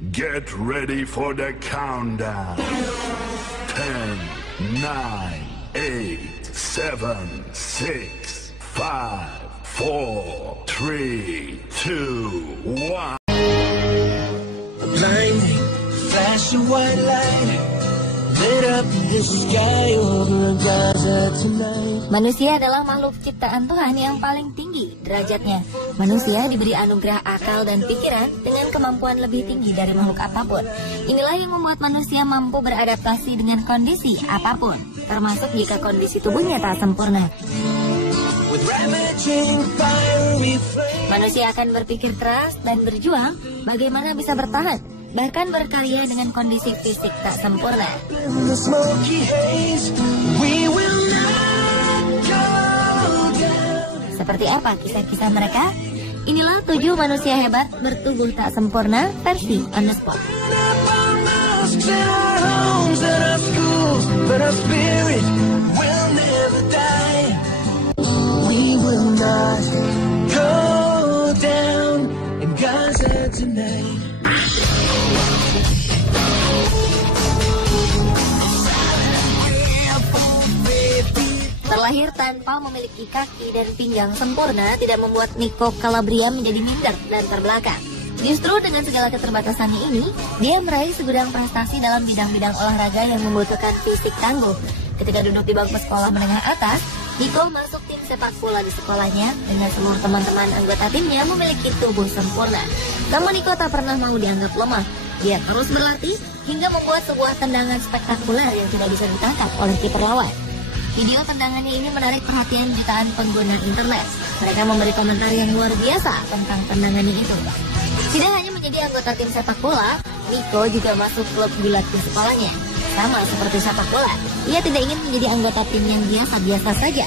Get ready for the countdown. 10, 9, 8, 7, 6, 5, 4, 3, 2, 1. Blinding flash of white light lit up the sky over Gaza tonight. Manusia adalah makhluk ciptaan Tuhan yang paling tinggi derajatnya. Manusia diberi anugerah akal dan pikiran dengan kemampuan lebih tinggi dari makhluk apapun. Inilah yang membuat manusia mampu beradaptasi dengan kondisi apapun, termasuk jika kondisi tubuhnya tak sempurna. Manusia akan berpikir keras dan berjuang bagaimana bisa bertahan, bahkan berkarya dengan kondisi fisik tak sempurna. Seperti apa kisah-kisah mereka? Inilah 7 manusia hebat bertubuh tak sempurna versi On The Spot. We will not go down in Gaza tonight. Terlahir tanpa memiliki kaki dan pinggang sempurna tidak membuat Nico Calabria menjadi minder dan terbelakang. Justru dengan segala keterbatasannya ini, dia meraih segudang prestasi dalam bidang-bidang olahraga yang membutuhkan fisik tangguh. Ketika duduk di bangku sekolah menengah atas, Nico masuk tim sepak bola di sekolahnya dengan seluruh teman-teman anggota timnya memiliki tubuh sempurna. Namun Nico tak pernah mau dianggap lemah. Dia terus berlatih hingga membuat sebuah tendangan spektakuler yang tidak bisa ditangkap oleh kiper lawan. Video tendangannya ini menarik perhatian jutaan pengguna internet. Mereka memberi komentar yang luar biasa tentang tendangannya itu. Tidak hanya menjadi anggota tim sepak bola, Nico juga masuk klub gulat di sekolahnya. Sama seperti sepak bola, ia tidak ingin menjadi anggota tim yang biasa-biasa saja.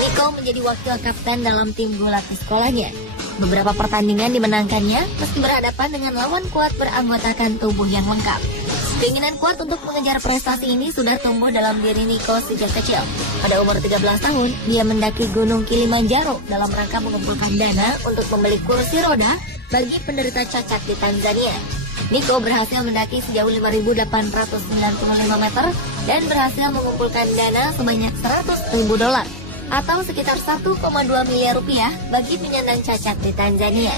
Nico menjadi wakil kapten dalam tim gulat di sekolahnya. Beberapa pertandingan dimenangkannya meski berhadapan dengan lawan kuat beranggotakan tubuh yang lengkap. Keinginan kuat untuk mengejar prestasi ini sudah tumbuh dalam diri Nico sejak kecil. Pada umur 13 tahun, dia mendaki Gunung Kilimanjaro dalam rangka mengumpulkan dana untuk membeli kursi roda bagi penderita cacat di Tanzania. Nico berhasil mendaki sejauh 5.895 meter dan berhasil mengumpulkan dana sebanyak $100.000 atau sekitar 1,2 miliar rupiah bagi penyandang cacat di Tanzania.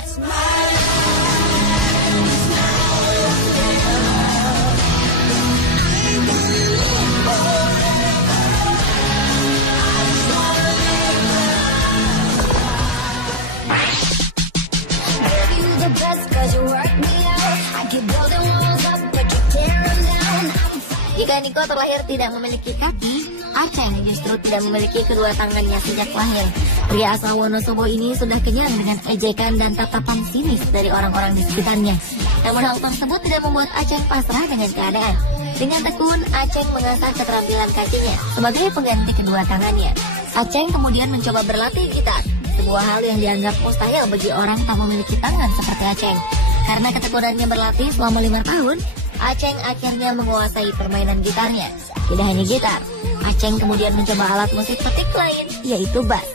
Jika Nico terlahir tidak memiliki kaki, Aceng justru tidak memiliki kedua tangannya sejak lahir. Pria asal Wonosobo ini sudah kenyang dengan ejekan dan tatapan sinis dari orang-orang di sekitarnya. Namun hal tersebut tidak membuat Aceng pasrah dengan keadaan. Dengan tekun, Aceng mengasah keterampilan kakinya sebagai pengganti kedua tangannya. Aceng kemudian mencoba berlatih gitar, sebuah hal yang dianggap mustahil bagi orang tak memiliki tangan seperti Aceng. Karena ketekunannya berlatih selama 5 tahun, Aceng akhirnya menguasai permainan gitarnya. Tidak hanya gitar, Aceng kemudian mencoba alat musik petik lain, yaitu bass.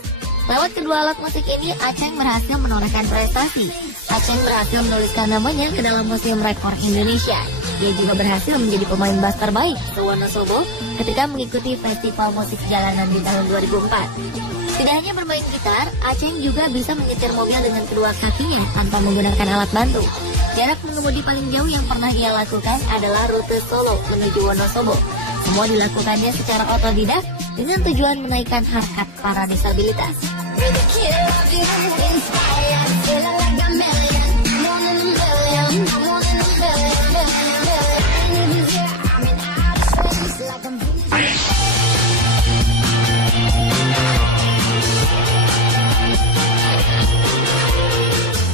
Lewat kedua alat musik ini, Aceng berhasil menorehkan prestasi. Aceng berhasil menuliskan namanya ke dalam Museum Rekor Indonesia. Dia juga berhasil menjadi pemain bass terbaik di Wonosobo ketika mengikuti festival musik jalanan di tahun 2004. Tidak hanya bermain gitar, Aceng juga bisa menyetir mobil dengan kedua kakinya tanpa menggunakan alat bantu. Jarak mengemudi paling jauh yang pernah dia lakukan adalah rute Solo menuju Wonosobo. Semua dilakukannya secara otodidak dengan tujuan menaikkan harkat para disabilitas.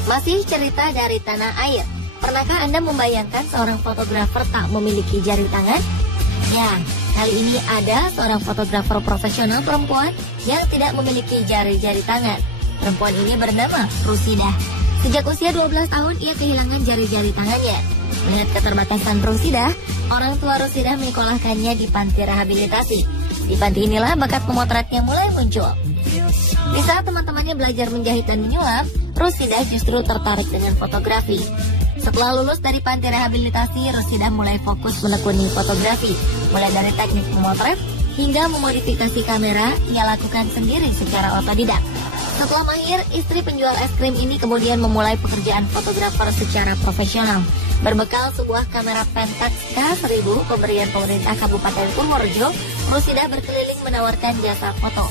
Masih cerita dari tanah air. Pernahkah Anda membayangkan seorang fotografer tak memiliki jari tangan? Ya, kali ini ada seorang fotografer profesional perempuan yang tidak memiliki jari-jari tangan. Perempuan ini bernama Rusida. Sejak usia 12 tahun ia kehilangan jari-jari tangannya. Melihat keterbatasan Rusida, orang tua Rusida menyekolahkannya di panti rehabilitasi. Di panti inilah bakat pemotretnya mulai muncul. Di saat teman-temannya belajar menjahit dan menyulam, Rusida justru tertarik dengan fotografi. Setelah lulus dari panti rehabilitasi, Rusidah mulai fokus menekuni fotografi. Mulai dari teknik memotret hingga memodifikasi kamera, ia lakukan sendiri secara otodidak. Setelah mahir, istri penjual es krim ini kemudian memulai pekerjaan fotografer secara profesional. Berbekal sebuah kamera Pentax K1000 pemberian pemerintah Kabupaten Purworejo, Rusidah berkeliling menawarkan jasa foto.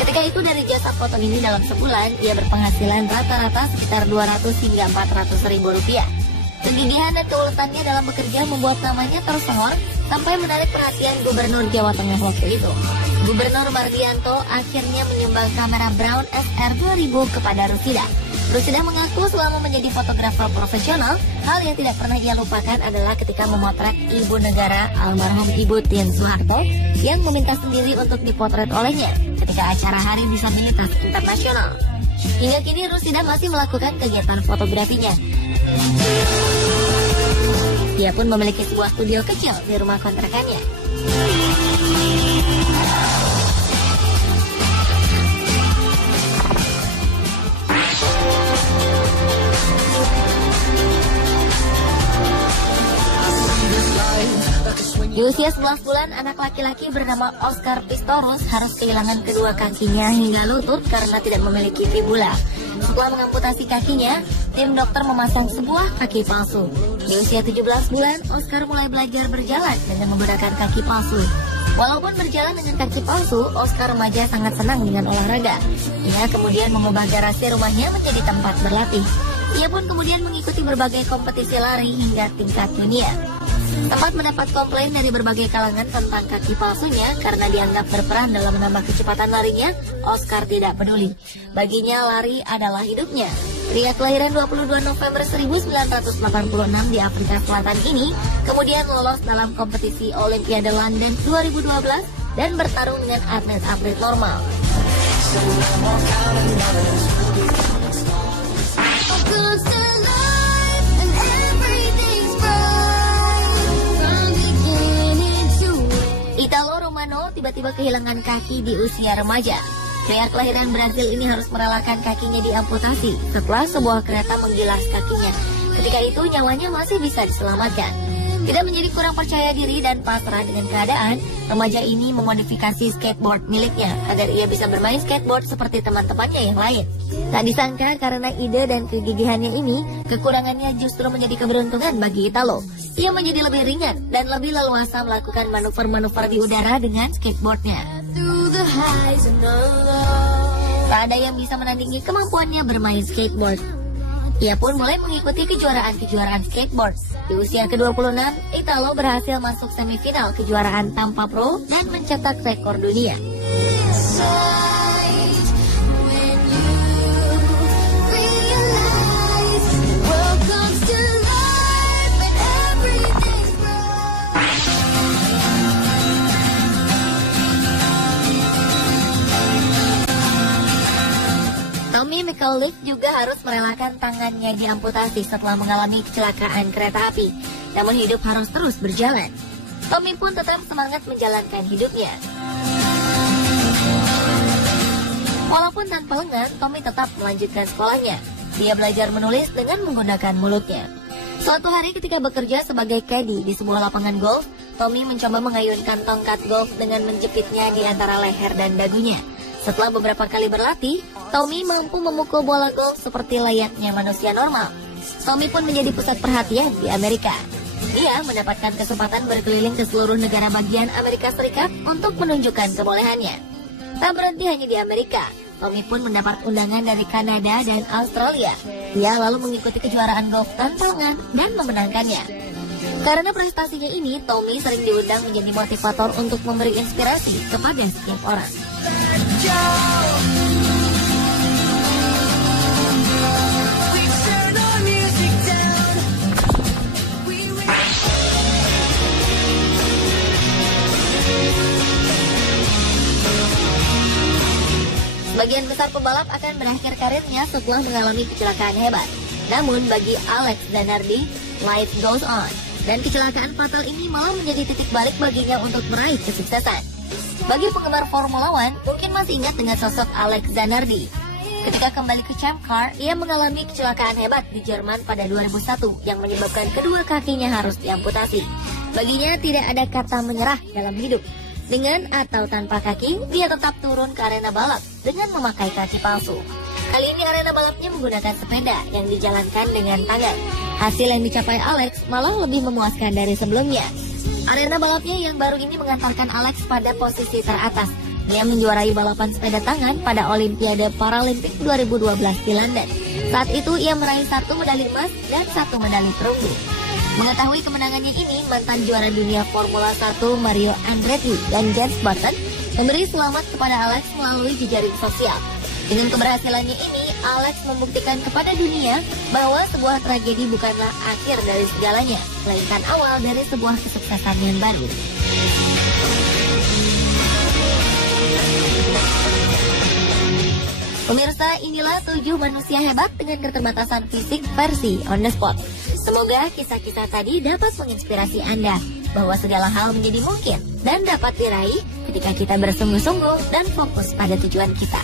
Ketika itu dari jasa foto ini dalam sebulan, ia berpenghasilan rata-rata sekitar 200 hingga 400 ribu rupiah. Kegigihan dan keuletannya dalam bekerja membuat namanya tersohor sampai menarik perhatian Gubernur Jawa Tengah waktu itu. Gubernur Mardianto akhirnya menyumbang kamera Brown SR 2000 kepada Rusidah. Rusidah mengaku selama menjadi fotografer profesional, hal yang tidak pernah ia lupakan adalah ketika memotret Ibu Negara almarhum Ibu Tien Soeharto yang meminta sendiri untuk dipotret olehnya ketika acara Hari Disabilitas Internasional. Hingga kini Rusidah masih melakukan kegiatan fotografinya. Ia pun memiliki sebuah studio kecil di rumah kontrakannya. Di usia 11 bulan, anak laki-laki bernama Oscar Pistorius harus kehilangan kedua kakinya hingga lutut karena tidak memiliki fibula. Setelah mengamputasi kakinya, tim dokter memasang sebuah kaki palsu. Di usia 17 bulan, Oscar mulai belajar berjalan dengan menggunakan kaki palsu. Walaupun berjalan dengan kaki palsu, Oscar remaja sangat senang dengan olahraga. Ia kemudian mengubah garasi rumahnya menjadi tempat berlatih. Ia pun kemudian mengikuti berbagai kompetisi lari hingga tingkat dunia. Sempat mendapat komplain dari berbagai kalangan tentang kaki palsunya karena dianggap berperan dalam menambah kecepatan larinya. Oscar tidak peduli. Baginya lari adalah hidupnya. Pria kelahiran 22 November 1986 di Afrika Selatan ini kemudian lolos dalam kompetisi Olimpiade London 2012 dan bertarung dengan atlet-atlet normal. Italo Romano tiba-tiba kehilangan kaki di usia remaja. Pria kelahiran Brazil ini harus merelakan kakinya diamputasi setelah sebuah kereta menggilas kakinya. Ketika itu nyawanya masih bisa diselamatkan. Tidak menjadi kurang percaya diri dan pasrah dengan keadaan, remaja ini memodifikasi skateboard miliknya agar ia bisa bermain skateboard seperti teman-temannya yang lain. Tak disangka karena ide dan kegigihannya ini, kekurangannya justru menjadi keberuntungan bagi Italo. Ia menjadi lebih ringan dan lebih leluasa melakukan manuver-manuver di udara dengan skateboardnya. Tak ada yang bisa menandingi kemampuannya bermain skateboard. Ia pun mulai mengikuti kejuaraan-kejuaraan skateboard. Di usia ke-26, Italo berhasil masuk semifinal kejuaraan Tampa Pro dan mencetak rekor dunia. Tommy McAuliffe juga harus merelakan tangannya diamputasi setelah mengalami kecelakaan kereta api. Namun hidup harus terus berjalan. Tommy pun tetap semangat menjalankan hidupnya. Walaupun tanpa lengan, Tommy tetap melanjutkan sekolahnya. Dia belajar menulis dengan menggunakan mulutnya. Suatu hari ketika bekerja sebagai caddy di sebuah lapangan golf, Tommy mencoba mengayunkan tongkat golf dengan menjepitnya di antara leher dan dagunya. Setelah beberapa kali berlatih, Tommy mampu memukul bola golf seperti layaknya manusia normal. Tommy pun menjadi pusat perhatian di Amerika. Dia mendapatkan kesempatan berkeliling ke seluruh negara bagian Amerika Serikat untuk menunjukkan kebolehannya. Tak berhenti hanya di Amerika, Tommy pun mendapat undangan dari Kanada dan Australia. Dia lalu mengikuti kejuaraan golf tanpa lengan dan memenangkannya. Karena prestasinya ini, Tommy sering diundang menjadi motivator untuk memberi inspirasi kepada setiap orang. Sebagian besar pembalap akan berakhir karirnya setelah mengalami kecelakaan hebat. Namun bagi Alex Zanardi, life goes on. Dan kecelakaan fatal ini malah menjadi titik balik baginya untuk meraih kesuksesan. Bagi penggemar Formula One, mungkin masih ingat dengan sosok Alex Zanardi. Ketika kembali ke Champ Car, ia mengalami kecelakaan hebat di Jerman pada 2001 yang menyebabkan kedua kakinya harus diamputasi. Baginya tidak ada kata menyerah dalam hidup. Dengan atau tanpa kaki, dia tetap turun ke arena balap dengan memakai kaki palsu. Kali ini arena balapnya menggunakan sepeda yang dijalankan dengan tangan. Hasil yang dicapai Alex malah lebih memuaskan dari sebelumnya. Arena balapnya yang baru ini mengantarkan Alex pada posisi teratas. Dia menjuarai balapan sepeda tangan pada Olimpiade Paralimpik 2012 di London. Saat itu ia meraih 1 medali emas dan 1 medali perunggu. Mengetahui kemenangannya ini, mantan juara dunia Formula 1 Mario Andretti dan James Button memberi selamat kepada Alex melalui jejaring sosial. Dengan keberhasilannya ini, Alex membuktikan kepada dunia bahwa sebuah tragedi bukanlah akhir dari segalanya, melainkan awal dari sebuah kesuksesan yang baru. Pemirsa, inilah 7 manusia hebat dengan keterbatasan fisik versi On The Spot. Semoga kisah-kisah tadi dapat menginspirasi Anda bahwa segala hal menjadi mungkin dan dapat diraih ketika kita bersungguh-sungguh dan fokus pada tujuan kita.